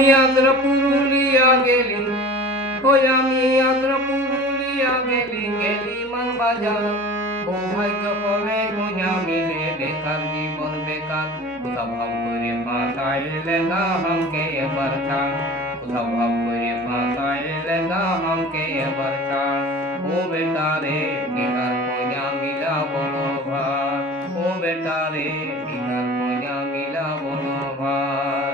আমি আদ্রা পুরুলিয়া গেলি, ওই আমি আদ্রা পুরুলিয়া গেলি, গেলি মান বাজার। সৌভাগ্য করে কইনা মিলে বেকার জীবন বেকার, কোথাও ভাব করে পাতায় লেগা হামকে এবার ছাড়, কোথাও ভাব করে পাতায় লেগা হামকে এবার ছাড়। ও বেটা রে বিহার কইনা মিলা বড় ভার, ও বেটা রে বিহার কইনা মিলা বড় ভার।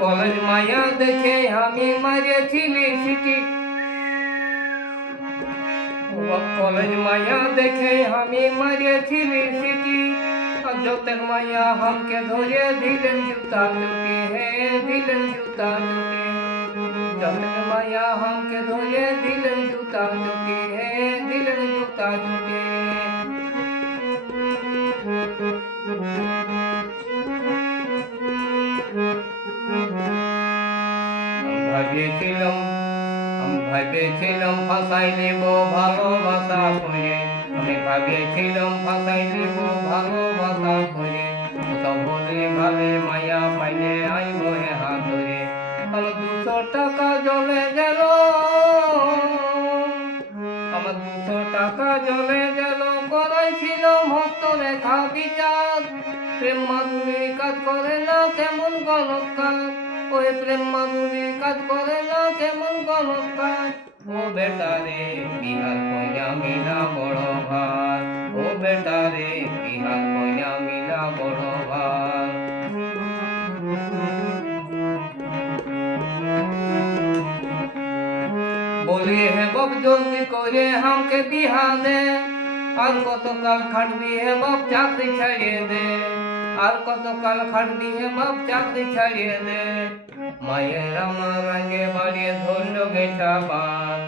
কলেজ মায়া দেখে আমি মারিয়েছিলি সিটি, কলেজ মায়া দেখে আমি মারিয়েছিলি সিটি। যতেক মায়া हमके ধরে দিলেন জুতা চুটি, হে দিলেন জুতা চুটি। যতেক মায়া हमके ধরে দিলেন জুতা চুটি, হে দিলেন জুতা চুটি। ভেবেছিলাম ফাঁসাই দেব ভালোবাসা করে, আমি ভেবেছিলাম ফাঁসাই দেব ভালোবাসা করে। কোথাও বলে ভালে মায়া পাইলে আইব হাত ধরে, আমার 200 টাকা জলে গেল, আমার 200 টাকা জলে গেল। করাইছিল হস্তরেখা বিচার, প্রেম মাধুরী কাজ করে না কেমন গলত কাজ, ওই প্রেম মাধুরী কাজ করে না কেমন গলত কাজ। ও বেটা রে বিহার কইনা মিলা বড় ভার, ও বেটা রে বিহার কইনা মিলা বড় ভার। বলি হে বাপ জলদি করে हमके বিহা দে, আর কতকাল খাটবি হে বাপ চাকরি ছাড়িয়ে দে, আর কতকাল খাটবি হে বাপ চাকরি ছাড়িয়ে দে। মায়ের আমার রাঙে বাড়িয়ে ধরল গেছা বাপ,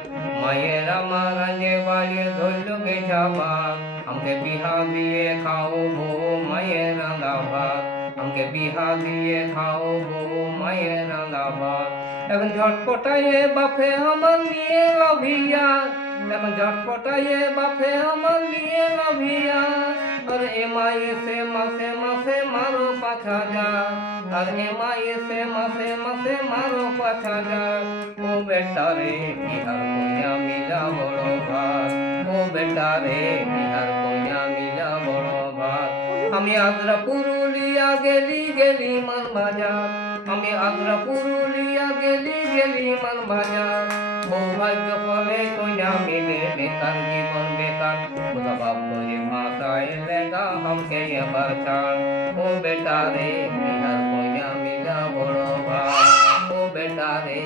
মায়ের আমার রাঙে বাড়িয়ে ধরল গেছা বাপ। हमके বিহা দিয়ে খাওয়াবো মায়ের রাঙা ভাত, हमके বিহা দিয়ে খাওয়াবো মায়ের রাঙা ভাত। এখন ঝটপটাইয়ে বাপে আমার নিয়ে লভিয়া, এখন ঝটপটাইয়ে বাপে আমার নিয়ে লভিয়া। আর এমআই সে মাসে মাসে মারো 5,000, আর এমআই সে মাসে মাসে মারো 5,000। ও বেটা রে বিহার কইনা মিলা বড় ভাত, ও বেটা রে বিহার কইনা মিলা বড় ভাত। আমি আদ্রা পুরুলিয়া গেলি গেলি মান বাজার, আমি আদ্রা পুরুলিয়া গেলি গেলি মান বাজার। সৌভাগ্য ফলে কইনা মিলে বেকার জীবন বেকার, কোথা ভাব করে মাথায় লেগা हमके এবার ছাড়। ও বেটা রে বিহার কইনা মিলা বড় ভাত, ও বেটা রে।